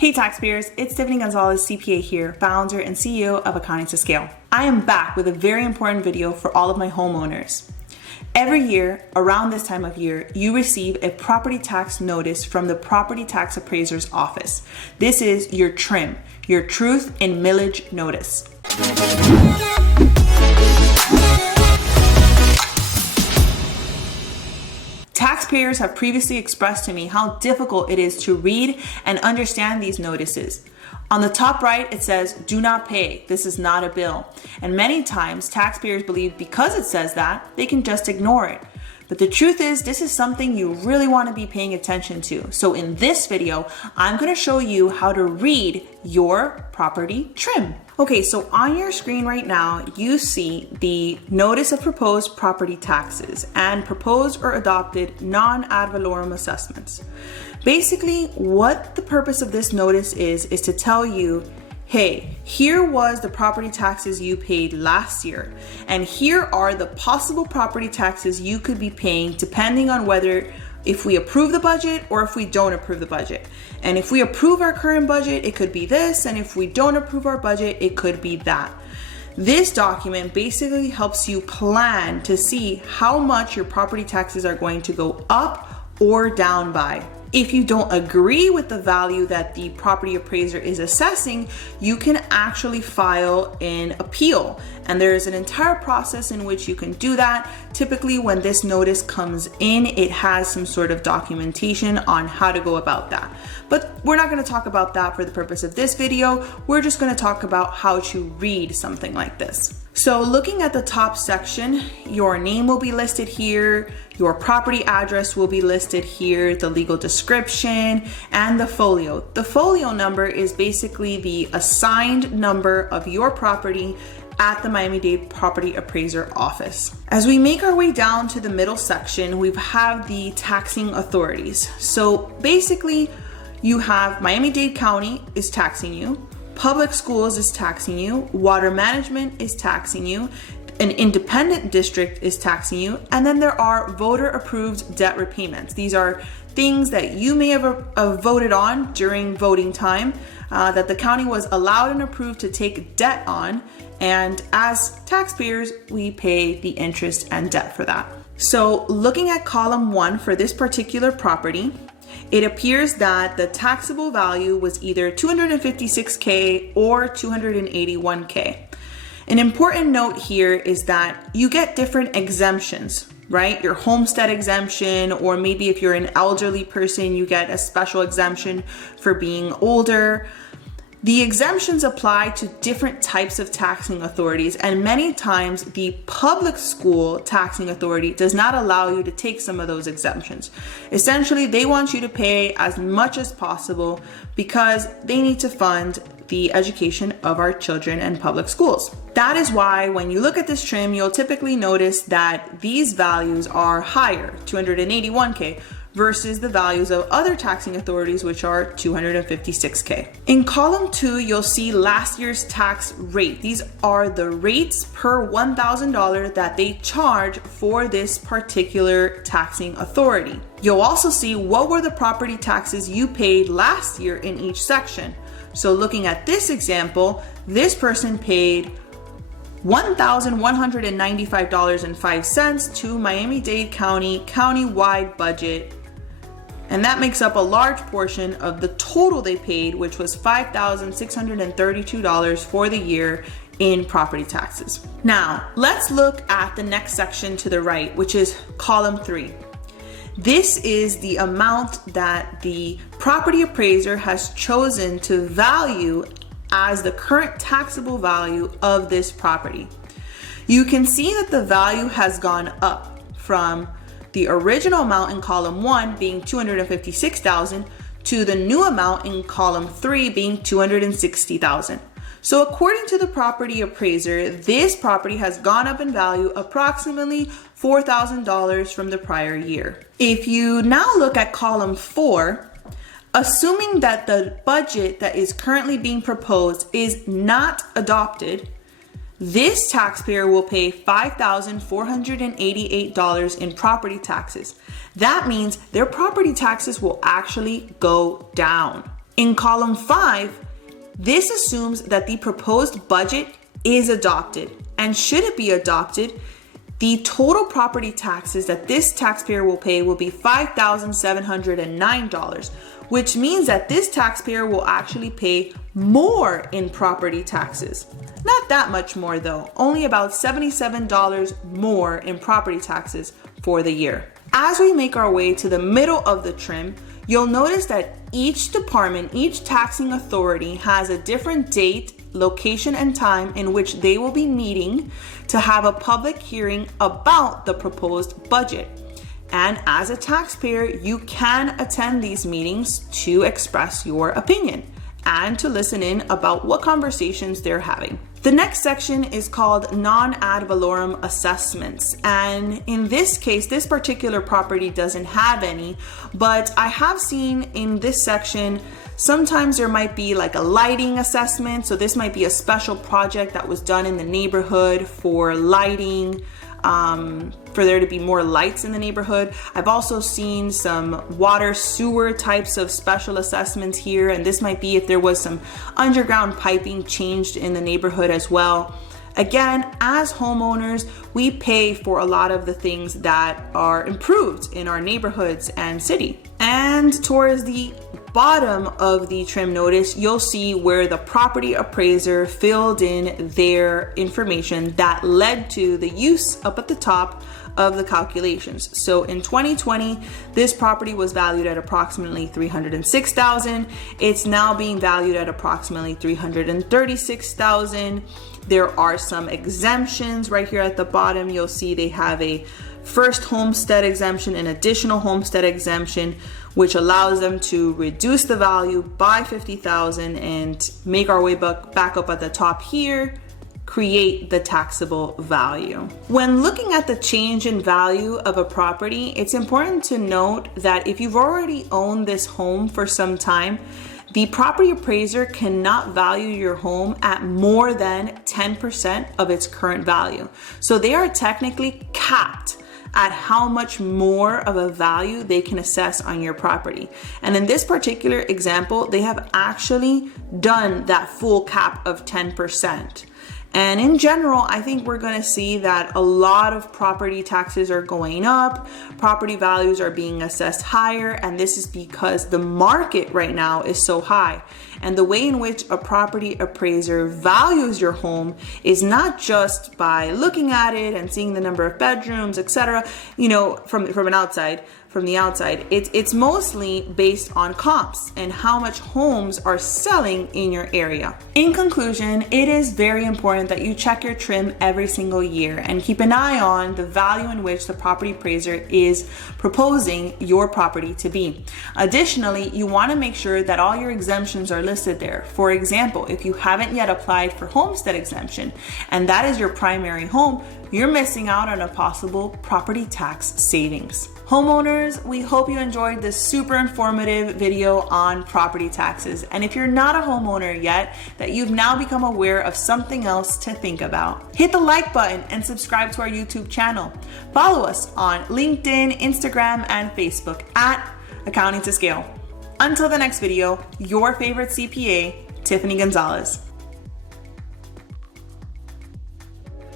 Hey taxpayers, it's Tiffany Gonzalez CPA here, founder and CEO of Accounting to Scale. I am back with a very important video for all of my homeowners. Every year, around this time of year, you receive a property tax notice from the property tax appraiser's office. This is your TRIM, your Truth in Millage Notice. Taxpayers have previously expressed to me how difficult it is to read and understand these notices. On the top right, it says, "Do not pay. This is not a bill." And many times, taxpayers believe because it says that, they can just ignore it. But the truth is, this is something you really want to be paying attention to. So in this video, I'm going to show you how to read your property TRIM. Okay, so on your screen right now, you see the Notice of Proposed Property Taxes and Proposed or Adopted Non-Ad Valorem Assessments. Basically, what the purpose of this notice is to tell you, hey, here was the property taxes you paid last year, and here are the possible property taxes you could be paying depending on whether if we approve the budget or if we don't approve the budget. And if we approve our current budget, it could be this, and if we don't approve our budget, it could be that. This document basically helps you plan to see how much your property taxes are going to go up or down by. If you don't agree with the value that the property appraiser is assessing, you can actually file an appeal. And there is an entire process in which you can do that. Typically, when this notice comes in, it has some sort of documentation on how to go about that. But we're not going to talk about that for the purpose of this video. We're just going to talk about how to read something like this. So looking at the top section, your name will be listed here, your property address will be listed here, the legal description, and the folio. The folio number is basically the assigned number of your property at the Miami-Dade Property Appraiser Office. As we make our way down to the middle section, we have the taxing authorities. So basically, you have Miami-Dade County is taxing you, Public Schools is taxing you, Water Management is taxing you, an independent district is taxing you, and then there are voter-approved debt repayments. These are things that you may have voted on during voting time that the county was allowed and approved to take debt on, and as taxpayers, we pay the interest and debt for that. So looking at column 1 for this particular property, it appears that the taxable value was either $256K or $281K. An important note here is that you get different exemptions, right? Your homestead exemption, or maybe if you're an elderly person, you get a special exemption for being older. The exemptions apply to different types of taxing authorities, and many times the public school taxing authority does not allow you to take some of those exemptions. Essentially, they want you to pay as much as possible because they need to fund the education of our children and public schools. That is why when you look at this TRIM, you'll typically notice that these values are higher, 281K, versus the values of other taxing authorities, which are 256K. In column 2, you'll see last year's tax rate. These are the rates per $1,000 that they charge for this particular taxing authority. You'll also see what were the property taxes you paid last year in each section. So looking at this example, this person paid $1,195.05 to Miami-Dade County countywide budget. And that makes up a large portion of the total they paid, which was $5,632 for the year in property taxes. Now, let's look at the next section to the right, which is column 3. This is the amount that the property appraiser has chosen to value as the current taxable value of this property. You can see that the value has gone up from the original amount in column 1 being $256,000 to the new amount in column 3 being $260,000. So according to the property appraiser, this property has gone up in value approximately $4,000 from the prior year. If you now look at column 4, assuming that the budget that is currently being proposed is not adopted, this taxpayer will pay $5,488 in property taxes. That means their property taxes will actually go down. In column 5, this assumes that the proposed budget is adopted. And should it be adopted, the total property taxes that this taxpayer will pay will be $5,709, which means that this taxpayer will actually pay more in property taxes. Not that much more though, only about $77 more in property taxes for the year. As we make our way to the middle of the trim, you'll notice that each department, each taxing authority has a different date, location, and time in which they will be meeting to have a public hearing about the proposed budget. And as a taxpayer, you can attend these meetings to express your opinion and to listen in about what conversations they're having. The next section is called non-ad valorem assessments. And in this case, this particular property doesn't have any, but I have seen in this section, sometimes there might be like a lighting assessment. So this might be a special project that was done in the neighborhood for lighting, for there to be more lights in the neighborhood. I've also seen some water sewer types of special assessments here, and this might be if there was some underground piping changed in the neighborhood as well. Again, as homeowners, we pay for a lot of the things that are improved in our neighborhoods and city. And towards the bottom of the trim notice, you'll see where the property appraiser filled in their information that led to the use up at the top of the calculations. So in 2020, this property was valued at approximately $306,000. It's now being valued at approximately $336,000. There are some exemptions right here at the bottom. You'll see they have a first homestead exemption, an additional homestead exemption, which allows them to reduce the value by $50,000 and make our way back up at the top here, create the taxable value. When looking at the change in value of a property, it's important to note that if you've already owned this home for some time, the property appraiser cannot value your home at more than 10% of its current value. So they are technically capped at how much more of a value they can assess on your property. And in this particular example, they have actually done that full cap of 10%. And in general, I think we're going to see that a lot of property taxes are going up, property values are being assessed higher, and this is because the market right now is so high. And the way in which a property appraiser values your home is not just by looking at it and seeing the number of bedrooms, etc., from the outside. It's mostly based on comps and how much homes are selling in your area. In conclusion, it is very important that you check your trim every single year and keep an eye on the value in which the property appraiser is proposing your property to be. Additionally, you want to make sure that all your exemptions are listed there. For example, if you haven't yet applied for homestead exemption and that is your primary home, you're missing out on a possible property tax savings. Homeowners, we hope you enjoyed this super informative video on property taxes. And if you're not a homeowner yet, that you've now become aware of something else to think about. Hit the like button and subscribe to our YouTube channel. Follow us on LinkedIn, Instagram, and Facebook at Accounting to Scale. Until the next video, your favorite CPA, Tiffany Gonzalez.